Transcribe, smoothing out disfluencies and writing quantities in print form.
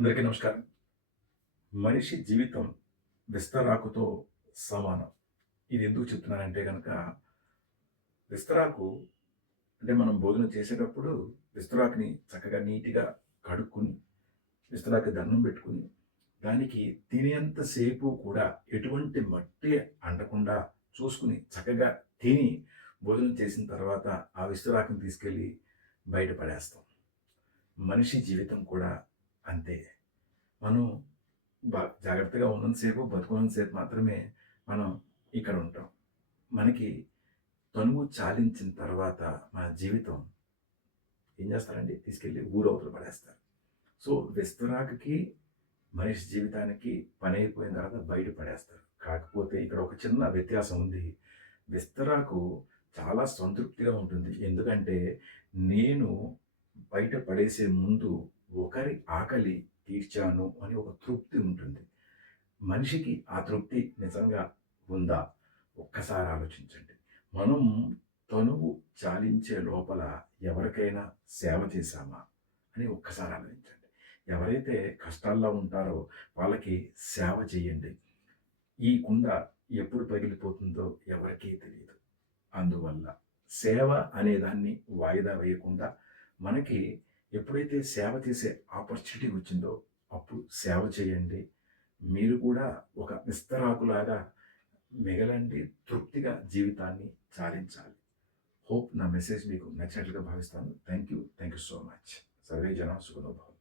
అందరికీ నమస్కారం. మనిషి జీవితం విస్తరాకుతో సమానం. ఇది ఎందుకు చెప్తున్నానంటే గనక, విస్తరాకు అంటే మనం భోజనం చేసేటప్పుడు విస్తరాకుని చక్కగా నీట్‌గా కడుక్కొని, విస్తరాకుకి దండం పెట్టుకొని, దానికి తినేంత సేపు కూడా ఎటువంటి మట్టి అంటకుండా చూసుకొని, చక్కగా తిని భోజనం చేసిన తర్వాత ఆ విస్తరాకుని తీసుకెళ్ళి బయట పడేస్తాం. మనిషి జీవితం కూడా అంతే. మనం జాగ్రత్తగా ఉన్నంత సేపు, బతుకున్నంత సేపు మాత్రమే మనం ఇక్కడ ఉంటాం. మనకి తనువు చాలించిన తర్వాత మన జీవితం ఏం చేస్తారండి? తీసుకెళ్ళి ఊరవతల పడేస్తారు. సో, విస్తరాకుకి, మనిషి జీవితానికి పనైపోయిన తర్వాత బయట పడేస్తారు. కాకపోతే ఇక్కడ ఒక చిన్న వ్యత్యాసం ఉంది. విస్తరాకు చాలా సంతృప్తిగా ఉంటుంది. ఎందుకంటే, నేను బయట పడేసే ముందు ఒకరి ఆకలి తీర్చాను అని ఒక తృప్తి ఉంటుంది. మనిషికి ఆ తృప్తి నిజంగా ఉందా? ఒక్కసారి ఆలోచించండి. మనం తనువు చాలించే లోపల ఎవరికైనా సేవ చేశామా అని ఒక్కసారి ఆలోచించండి. ఎవరైతే కష్టాల్లో ఉంటారో వాళ్ళకి సేవ చేయండి. ఈ కుండ ఎప్పుడు పగిలిపోతుందో ఎవరికీ తెలీదు. అందువల్ల సేవ అనేదాన్ని వాయిదా వేయకుండా మనకి ఎప్పుడైతే సేవ చేసే ఆపర్చునిటీ వచ్చిందో అప్పుడు సేవ చేయండి. మీరు కూడా ఒక విస్తరాకులాగా మిగలండి, తృప్తిగా జీవితాన్ని చాలించాలి. హోప్ నా మెసేజ్ మీకు నచ్చినట్లుగా భావిస్తాను. Thank you. Thank you so much. Survey జన సుఖినో భవంతు.